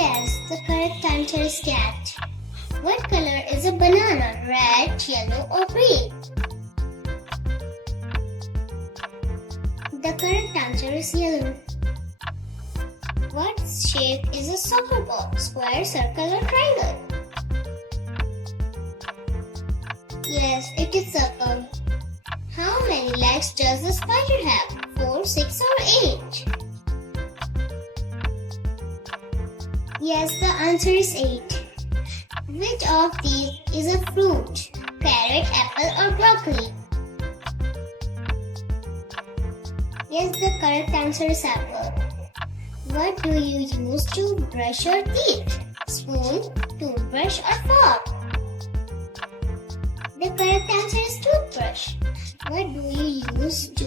Yes, the correct answer is cat. What color is a banana? Red, yellow or green? The correct answer is yellow. What shape is a soccer ball? Square, circle or triangle? Yes, it is circle. How many legs does a spider have? 4, 6 or 8? Yes, the answer is 8. Which of these is a fruit? Carrot, apple or broccoli? Yes, the correct answer is apple. What do you use to brush your teeth? Spoon, toothbrush or fork? The correct answer is toothbrush. What do you use to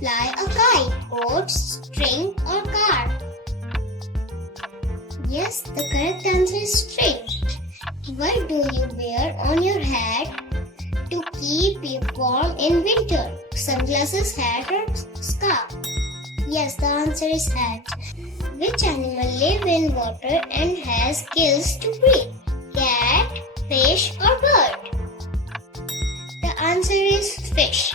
fly a kite? Boat, string or car? Yes, the correct answer is string. What do you wear on your head to keep you warm in winter? Sunglasses, hat or scarf? Yes, the answer is hat. Which animal lives in water and has gills to breathe? Cat, fish or bird? The answer is fish.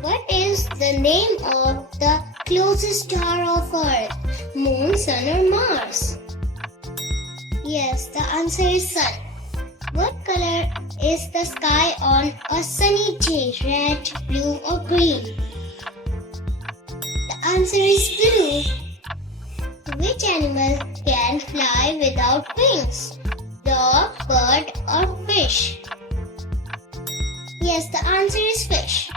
What is the name of the closest star of Earth? Moon, Sun or Mars? Yes, the answer is Sun. What color is the sky on a sunny day? Red, blue or green? The answer is blue. Which animal can fly without wings? Dog, bird or fish? Yes, the answer is fish.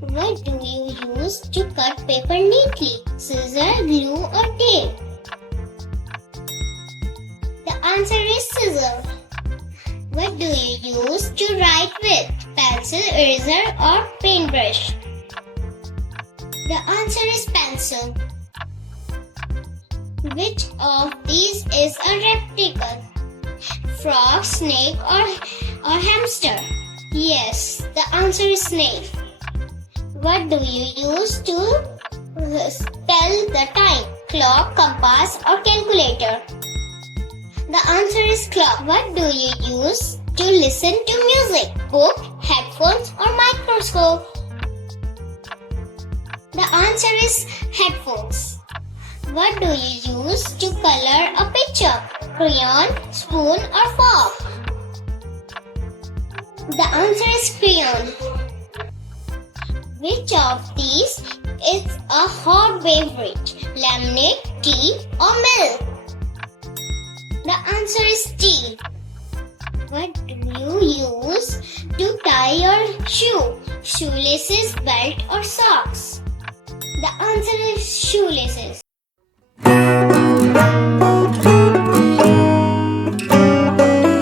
What do you use to cut paper neatly? Scissor, glue or tape? The answer is scissor. What do you use to write with? Pencil, eraser or paintbrush? The answer is pencil. Which of these is a reptile? Frog, snake or hamster? Yes, the answer is snake. What do you use to tell the time? Clock, compass or calculator? The answer is clock. What do you use to listen to music? Book, headphones or microscope? The answer is headphones. What do you use to color a picture? Crayon, spoon or fork? The answer is crayon. Which of these is a hot beverage? Lemonade, tea or milk? The answer is tea. What do you use to tie your shoe? Shoelaces, belt or socks? The answer is shoelaces.